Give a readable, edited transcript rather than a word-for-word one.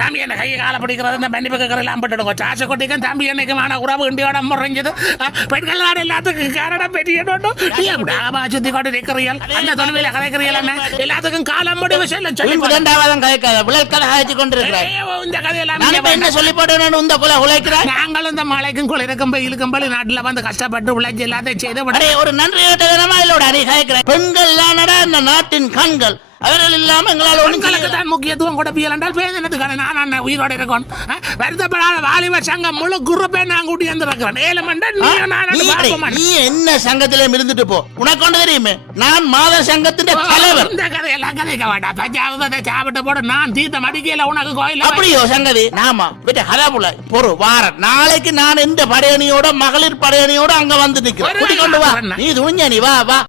தம்பி என்ன கையை கால பிடிக்கிறது இந்த மன்னிப்பு கேட்கறதெல்லாம் பட்டுடுங்க சாச கொட்டிக்கும் தம்பி என்னைக்கு மான உறவு இண்டியோட முறைஞ்சது பெண்கள் நாடு எல்லாத்துக்கும் காரணம் பெரிய சுத்தி கொண்டு நிற்கிறீர்கள் அந்த தொழில கதைக்கிறீர்கள் என்ன எல்லாத்துக்கும் காலம் முடிவு செல்ல சொல்லி இந்த கதையெல்லாம் என்ன சொல்லி போட்டு இந்த உழைக்கிறார் நாங்கள் இந்த மழைக்கும் குளிருக்கும் வெயிலுக்கும் பள்ளி நாட்டுல வந்து கஷ்டப்பட்டு உழைச்சி எல்லாத்தையும் செய்து ஒரு நன்றி பெண்கள் இந்த நாட்டின் கண்கள் அவர்கள் இல்லாம எங்களால் பெண்களுக்கு தான் முக்கியத்துவம் கொடுப்பீர்கள் என்றால் பேசினதுக்கான நான் உயிரோடு இருக்கணும் வருத்தப்படாத வாலிபர் சங்கம் முழு குரூப்பே நான் கூட்டி வந்துருக்கிறேன் நீ என்ன சங்கத்திலே இருந்துட்டு போ உனக்கு ஒன்று தெரியுமே நான் மாதர் சங்கத்தின் தலைவர் இந்த கதையெல்லாம் கதைக்க வேண்டாம் பஞ்சாபத்தை சாப்பிட்டு போட நான் தீர்த்தம் அடிக்கல உனக்கு கோயில் அப்படியோ சங்கதி நாமா விட்டு கதாபுல பொறு வார நாளைக்கு நான் இந்த படையணியோட மகளிர் படையணியோட அங்க வந்து நிக்கிறேன் நீ துணிஞ்ச நீ வா வா